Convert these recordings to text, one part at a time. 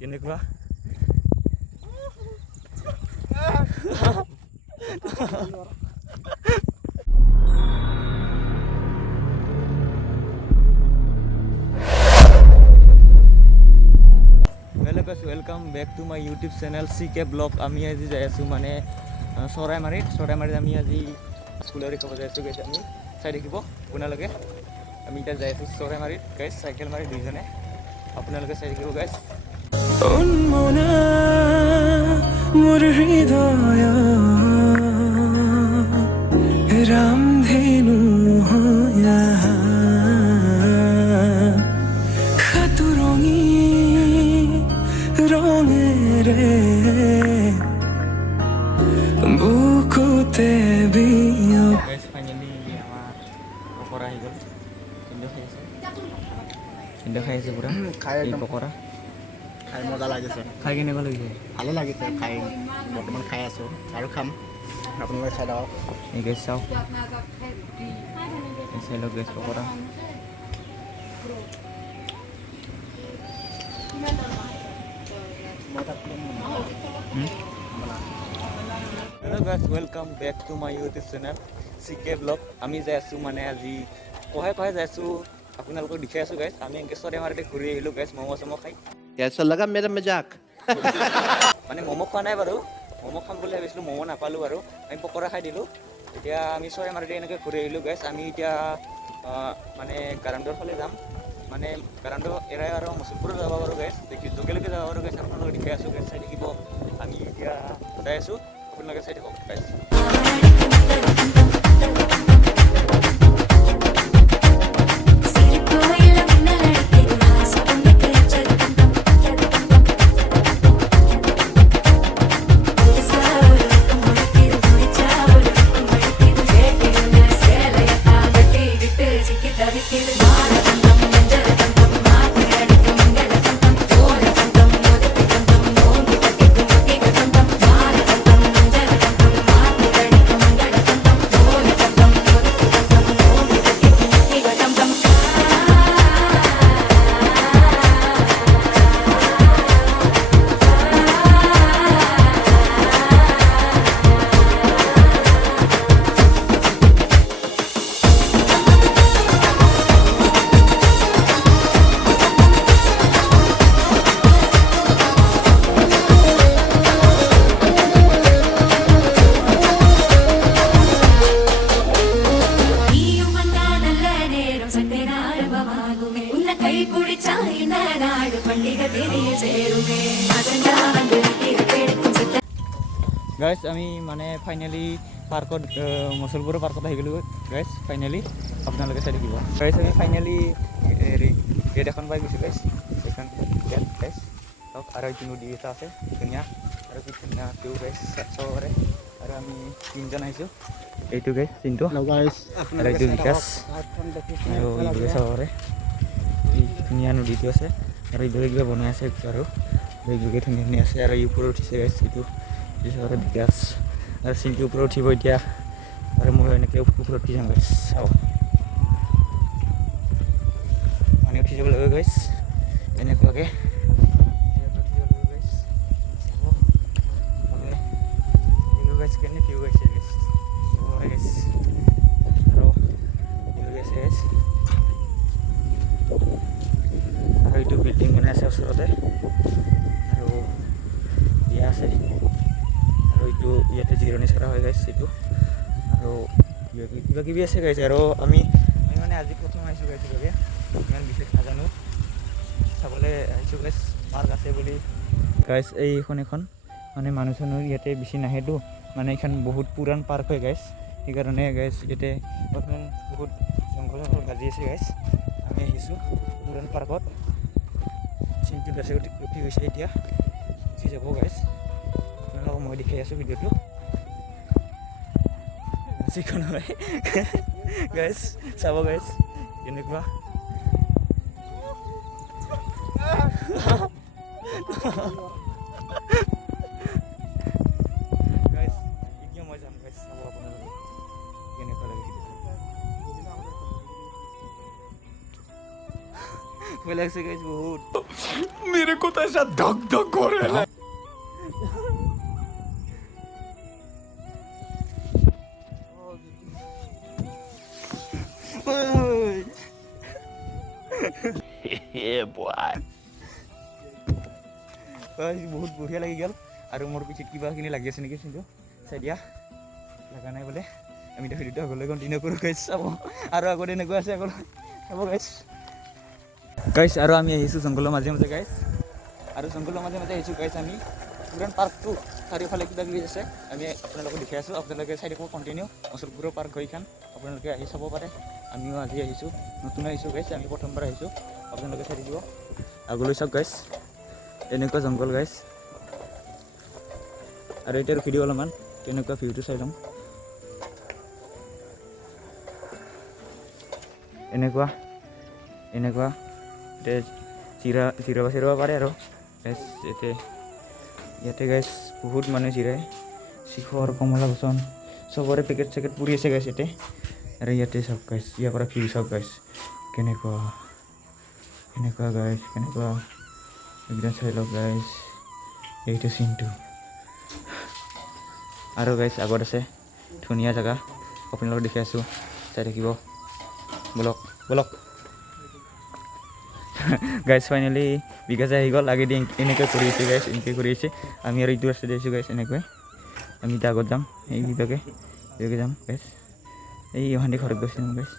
কেনেকুৱা welcome back to my YouTube channel CK blog आमी आज যাই আছো মানে চৰাইমাৰীত আমি আজি স্কুলৰ খাব যাই আছো গাইছ আমি চাই দেখিব আপোনালোকে আমি এতিয়া যাই আছো চৰাইমাৰীত গাইছ সাইকেল মাৰি দুইজনে আপোনালোকে চাই দেখিব গাইছ মনা মোৰ হৃদয় ৰামধেনু হয়া খাতুৰঙি ৰঙেৰে বুকুতে বিয় গাইছ ফাইনালি আমাৰ পকৰা আহি গ'ল কিন্তু খাই আছে পুৰা খাই এই একদম পকৰা খাই মজা লাগিছে খাই কেনেকুৱা লাগিছে ভালো লাগিছে খাই বৰ্তমান খাই আছোঁ আৰু খাম আপোনালোকে চাই লওক এই গাইছ চাওক চাই লওক গাইছ পকৰা hello guys welcome back to my YouTube channel CK blog আমি যাই আছো মানে আজি কহে যাই আছো আপোনালোকক দেখাই আছো গাইস আমি এনেকৈ চৰাইমাৰীতে ঘূৰি আহিলো গাইস ম'ম' চম' খাই कैसा लगा मेरा मजाक মানে ম'ম' খোৱা নাই বাৰু ম'ম' খাম বুলি ভাবিছিলোঁ ম'ম' নাপালোঁ বাৰু আমি পকৰা খাই দিলোঁ এতিয়া আমি চৰাইমাৰীতে এনেকৈ ঘূৰি আহিলোঁ গাইস আমি এতিয়া মানে কাৰেণ্টৰ ফালে যাম মানে কাৰেণ্টৰ এৰাই আৰু মুছলপুৰত যাব পাৰোঁ গাইছ যোগেলৈকে যাব পাৰোঁ গাইছ আপোনালোকে দেখাই আছোঁ গাইছ চাই থাকিব আমি এতিয়া যাই আছোঁ আপোনালোকে চাই থাকক গাইছ গাইছ আমি মানে ফাইনেলি পাৰ্কত মুছলপুৰৰ পাৰ্কত আহি গ'লোঁ গাইছ ফাইনেলি আপোনালোকে চাই থাকিব গাইছ আমি ফাইনেলি হেৰি গেট এখন পাই গৈছোঁ গাইছ এইখন গেট গাইছ চাওক আৰু এইটো নদী এটা আছে ধুনীয়া আৰু কি ধুনীয়া ভিউ গাইছ চবৰে আৰু আমি তিনিজন আহিছোঁ এইটো গাইছ চিন্তু আৰু এইটো বিকাশ আৰু এইটোকে চাব পাৰে এই ধুনীয়া নদীটো আছে আৰু এইদৰে কিবা বনাই আছে আৰু এইবোৰকে ধুনীয়া আছে আৰু এই ওপৰত উঠিছে গাইছ এইটো পিছতে বিকাশ আৰু চিন্তু ওপৰত উঠিব এতিয়া আৰু মই এনেকৈ ওপৰত উঠি যাম গাইছ চাওঁ মানে উঠি যাব লাগিব গাইছ এনেকুৱাকৈ গাইছ কেনে ভিউ গাইছে গাইছ গাইছ আৰু আছে গাইছ আৰু এইটো বিল্ডিং বনাই আছে ওচৰতে আৰু বিয়া আছে আৰু এইটো ইয়াতে জিৰণি চৰা হৈ গাইছে এইটো আৰু কিবা কিবি আছে গাইছে আৰু আমি মানে আজি প্ৰথম আহিছোঁ গাইছে বাবে ইমান বিশেষ নাজানো চাবলৈ আহিছোঁ গাইছ পাৰ্ক আছে বুলি গাইছ এইখন এখন মানে মানুহ চানুহ ইয়াতে বেছি নাহেতো মানে এইখন বহুত পুৰাণ পাৰ্ক হয় গাইছ সেইকাৰণে গাইছ ইয়াতে বৰ্তমান বহুত জংঘল গাজি আছে গাইছ আমি আহিছোঁ পুৰাণ পাৰ্কত চিন্তু আছে উঠি গৈছে এতিয়া উঠি যাব গাইছ আপোনালোকক মই দেখাই আছোঁ ভিডিঅ'টো যিখন হয় গাইছ চাব গাইছ কেনেকুৱা গাইছ এতিয়া মই যাম গাইছ চাব আপোনালোকে কেনেকুৱা লাগে ভিডিঅ'টো ভয় লাগছে গাইছ বহুত मेरे को तो ऐसा धक धक हो रहा है বহুত বঢ়িয়া লাগি গ'ল আৰু মোৰ পিছত কিবাখিনি লাগি আছে নেকি কিন্তু চাই দিয়া লগা নাই বোলে আমি এতিয়া ভিডিঅ'টো আগলৈ কণ্টিনিউ কৰোঁ গাইছ চাব আৰু আগতে এনেকুৱা আছে আগলৈ চাব গাইছ আৰু আমি আহিছোঁ জংঘলৰ মাজে মাজে গাইছ আৰু জংঘলৰ মাজে মাজে আহিছোঁ গাইছ আমি পুৰাণ পাৰ্কটো চাৰিওফালে কিবা কিবি আছে আমি আপোনালোকক দেখাই আছোঁ আপোনালোকে চাই থাকিব কণ্টিনিউ অচলপুৰৰ পাৰ্ক গৈখান আপোনালোকে আহি চাব পাৰে আমিও আজি আহিছোঁ নতুন আহিছোঁ গাইছ আমি প্ৰথমবাৰ আহিছোঁ আপোনালোকে চাই থাকিব আগলৈ চাওক গাইছ এনেকুৱা জংঘল গাইছ আৰু এতিয়া ৰখি দিওঁ অলপমান কেনেকুৱা ভিউটো চাই ল'ম এনেকুৱা এনেকুৱা এতিয়া জিৰাব পাৰে আৰু গাইছ ইয়াতে গাইছ বহুত মানুহ জিৰায় শিখৰ কমলা বচন চবৰে পেকেট চেকেট পুৰি আছে গাইছ ইয়াতে আৰু ইয়াতে চাওক গাইছ ইয়াৰ পৰা ভিউ চাওক গাইছ কেনেকুৱা গাইছ কেনেকুৱা একদম চাই লওক গাইছ এইটো চিনটো আৰু গাইছ আগত আছে ধুনীয়া জেগা আপোনালোকক দেখি আছোঁ চাই থাকিব বলক গাইছ ফাইনেলি বিকাশে আহি গ'ল আগেদি এনেকৈ কৰি আছে গাইছ এনেকৈ কৰি আছে আমি আৰু এইটো ৰাস্তাতে আহিছোঁ গাইছ এনেকৈ আমি এতিয়া আগত যাম এই বিভাগে যাম গাইছ এই ইহঁতি ঘৰত গৈছে গাইছ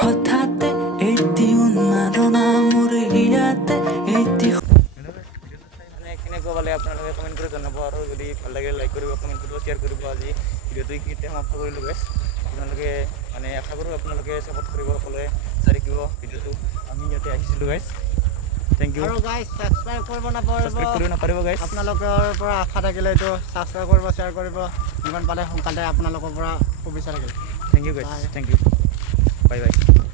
হঠাতে এটি উন্মাদনা মোৰ ইয়াতে এটি মানে কেনেকুৱা পালে আপোনালোকে কমেণ্ট কৰি জনাব আৰু যদি ভাল লাগে লাইক কৰিব কমেণ্ট কৰিব শ্বেয়াৰ কৰিব আজি ভিডিঅ'টো এইখিনিতে সমাপ্ত কৰিলোঁ গাইছ আপোনালোকে মানে আশা কৰোঁ আপোনালোকে ছাপোৰ্ট কৰিব সকলোৱে চাই থাকিব ভিডিঅ'টো আমি ইয়াতে আহিছিলোঁ গাইছ থেংক ইউ আৰু গাইছ ছাবস্ক্ৰাইব কৰিব নাপাৰিব গাইছ আপোনালোকৰ পৰা আশা থাকিলে এইটো ছাবস্ক্ৰাইব কৰিব শ্বেয়াৰ কৰিব যিমান পাৰে সোনকালে আপোনালোকৰ পৰা খুব বিচাৰ থাকিল থেংক ইউ গাইছ থেংক ইউ বাই বাই